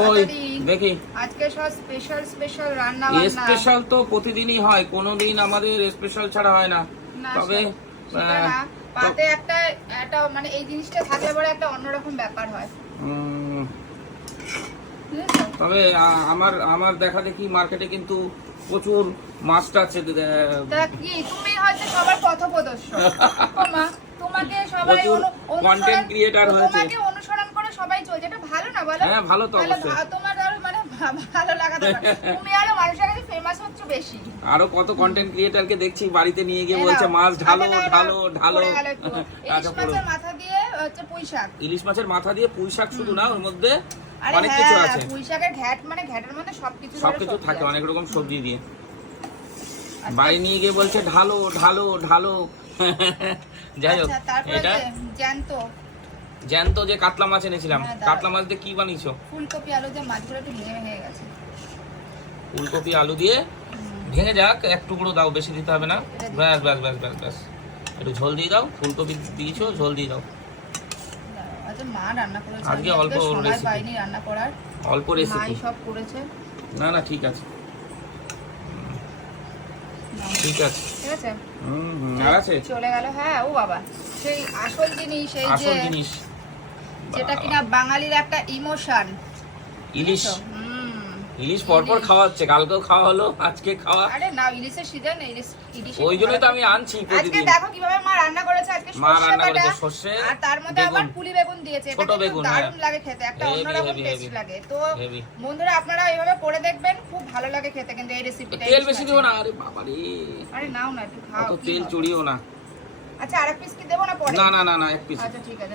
ওই দেখি আজকে সব স্পেশাল রান্না বান্না। স্পেশাল তো প্রতিদিনই হয়, কোনোদিন আমাদের স্পেশাল ছাড়া হয় না। তবে পাতে একটা মানে এই জিনিসটা থাকলে পরে একটা অন্যরকম ব্যাপার হয়। তবে আমার দেখা দেখি মার্কেটে কিন্তু প্রচুর মাছ আছে। তুমি হয়তো সবার পথপ্রদর্শক, তোমাকে সবাই কন্টেন্ট ক্রিয়েটর হয়েছে, তোমাকে অনুসরণ করে সবাই চলছে। এটা ভালো না বলো? হ্যাঁ ভালো তো অবশ্যই। তোমার আরো মানে ভালো লাগা দরকার। তুমি আরো মানুষের কাছে ফেমাস হচ্ছ বেশি। আরো কত কন্টেন্ট ক্রিয়েটরকে দেখছি বাড়িতে নিয়ে গিয়ে বলছে মাছ ঢালো ঢালো ঢালো। ইলিশ মাছের মাথা দিয়ে হচ্ছে পুঁই শাক। ইলিশ মাছের মাথা দিয়ে পুঁই শাক শুধু না, ওর মধ্যে অনেক কিছু আছে। পুঁই শাকের ঘ্যাট মানে ঘ্যাটের মধ্যে সবকিছু থাকে, অনেক রকম সবজি দিয়ে। বাড়ি নিয়ে গিয়ে বলছে ঢালো ঢালো ঢালো। যাই হোক, এটা জ্যান্ত যে কাতলা মাছ এনেছিলাম, কাতলা মাছ দিয়ে কি বানিয়েছো? ফুলকপি আলু দিয়ে মাছগুলো একটু ভেঙে গেছে। ফুলকপি আলু দিয়ে ভেঙে যাক, এক টুকরো দাও, বেশি দিতে হবে না। ব্যাস ব্যাস ব্যাস ব্যাস ব্যাস, একটু ঝোল দিয়ে দাও। ফুলকপি দিয়েছো, ঝোল দিয়ে দাও। আচ্ছা, মা রান্না করেছে আজকে অল্প রেসিপি, পাইনি রান্না করার, অল্প রেসিপি সব করেছে। না না ঠিক আছে, ঠিক আছে ঠিক আছে। আর আছে চলে গেল। হ্যাঁ ও বাবা, সেই আসল জিনিস, এই যে যেটা কিনা বাঙালির একটা ইমোশন, ইলিশ। ইলিশ পরপর খাওয়া হচ্ছে, কালকেও খাওয়া হলো, আজকে খাওয়া। আরে না, ইলিশের সিজন, ইলিশ ওই জন্যই তো আমি আনছি প্রতিদিন। আজকে দেখো কিভাবে মা রান্না করেছে। আজকে সরষে আর তার মধ্যে আবার পুলি বেগুন দিয়েছে। ছোট বেগুন, দারুণ লাগে খেতে, একটা অন্যরকম টেস্ট লাগে। তো বন্ধুরা আপনারা এইভাবে করে দেখবেন, খুব ভালো লাগে খেতে। কিন্তু এই রেসিপিটা তেল বেশি দিও না। আরে বাবা রে, আরে নাও না, একটু খাও, তেল চড়িও না। আচ্ছা, আরেক পিস কি দেবো না পরে? না না না না, এক পিস। আচ্ছা ঠিক আছে।